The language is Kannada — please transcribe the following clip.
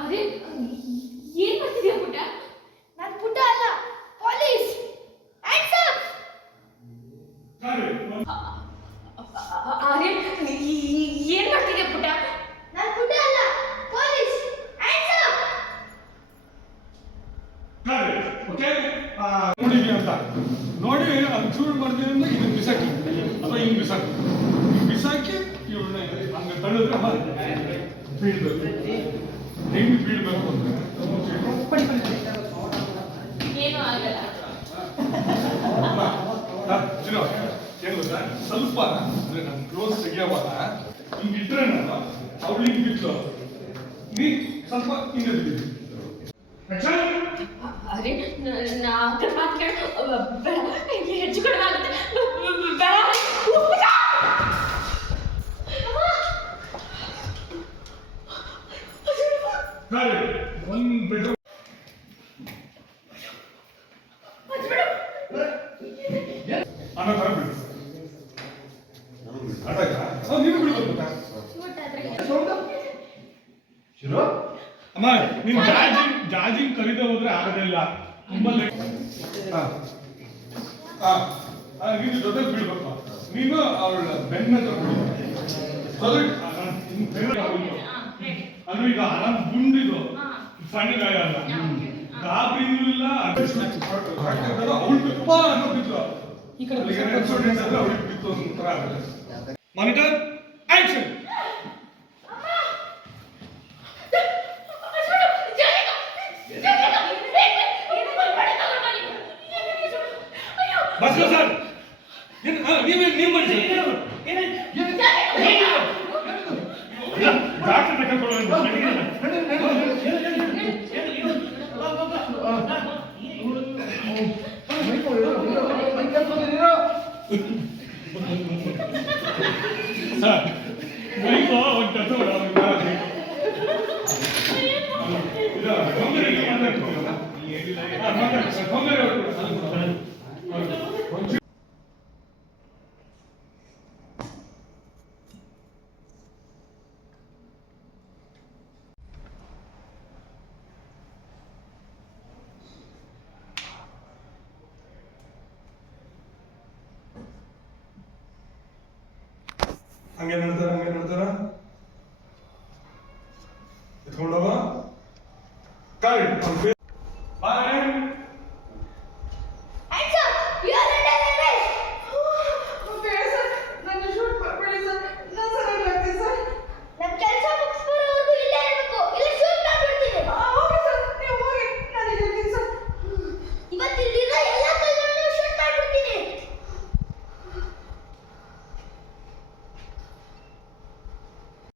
ಅರೆ ಏನ್ ಮಾಡ್ತಿದ್ಯಾ ಪುಟ ನಾನು ಪುಟ ಅಲ್ಲ ಪೊಲೀಸ್. ಅರೆ ಏನ್ ಮಾಡ್ತಿದ್ಯಾ ಪುಟ ನಾನು ಪುಟ ಅಲ್ಲ ಪೊಲೀಸ್. ನೋಡಿದ್ವಿ ಅಂತ. ನೋಡಿ ಅದು ಚೂರು ಮಾಡ್ತೀನಿ ಅಂದ್ರೆ ಇದು ಬಿಸಾಕಿ. ಅಥವಾ ಹಿಂಗ್ ಬಿಸಾಕಿ. ಬಿಸಾಕಿ ಇವ್ರನ್ನ ಹಂಗೆ ತಳ್ಳಿದ್ರೆ ಬೀಳ್ಬೇಕು ಹೆಂಗೆ ಬೀಳ್ಬೇಕು ಅಂದ್ರೆ? ಸ್ವಲ್ಪ ಅಂದ್ರೆ ನಮ್ ಕ್ಲೋಸ್ ತೆಗಿಯೋವಾಗ ಹಿಂಗ್ ಇಟ್ರೆ ನೀ ಸ್ವಲ್ಪ ಹಿಂಗೆ ಅರೆ ನಾ ಹೆಚ್ಚು ಕಡಿಮೆ ಆಗುತ್ತೆ ಪುಟ್ಟ! ಒಂದು ಬಿಟ್ಟು ಅನ್ನ ತರ ಬಿಡು ಅರ್ಥ ಆಯ್ತಾ? ಹೌದು, ನೀವು ಬಿಡ್ಬೇಕು ಗೊತ್ತಾ? ಅಮ್ಮ ನೀನ್ ಜಾಜಿಂಗ್ ಜಾಜಿಂಗ್ ಕರೀದೆ ಹೋದ್ರೆ ಆಗೋದಿಲ್ಲ ತುಂಬಾ ಲೇಟ್ ಹಾ ಹಾ ನೀನು ಜೊತೆ ಬಿಡ್ಬೇಕು ನೀನು ಅವಳ ಬೆನ್ನ ಹತ್ರ ಬೀಳ್ಬೇಕು. ಸರಿ? ನಾನ್ ಈಗ ಆರಾಮ್ ಗುಂಡಿದು ಹಾ. ಸಣ್ಣ ಗಾಯ ಅಲ್ಲ. ಗಾಬರಿ. ಗಾಬರಿನೂ ಇಲ್ಲ ಅವಳು ತುಪ್ಪ ಅನ್ನೋದಿತ್ತು ಮಾನಿಟರ್ ಆಕ್ಷನ್ ಬಸ್ ಸರ್ ನೀವು ನೀವೇ ಮಾಡಿ ಸರ್ ಬೈಕೋ ಒಂದು ಕೆಲಸ ಮಾಡ ಅವ್ನಿಗೆ ಬೇಡ ಬೇಕು. ಇದು ತೊಂದರೆ ಇಲ್ಲ, ಮಾತಾಡ್ಕೊಳ್ಳೋಣ. ಹಾ, ಮಾತಾಡಿ ಸರ್, ತೊಂದರೆ ಇಲ್ಲ. ಒಂಚೂರು ಹಂಗೆ ನೋಡ್ತಾರ ಹಂಗೆ ನೋಡ್ತಾರ. ಎತ್ಕೊಂಡವ ಅವ್ನ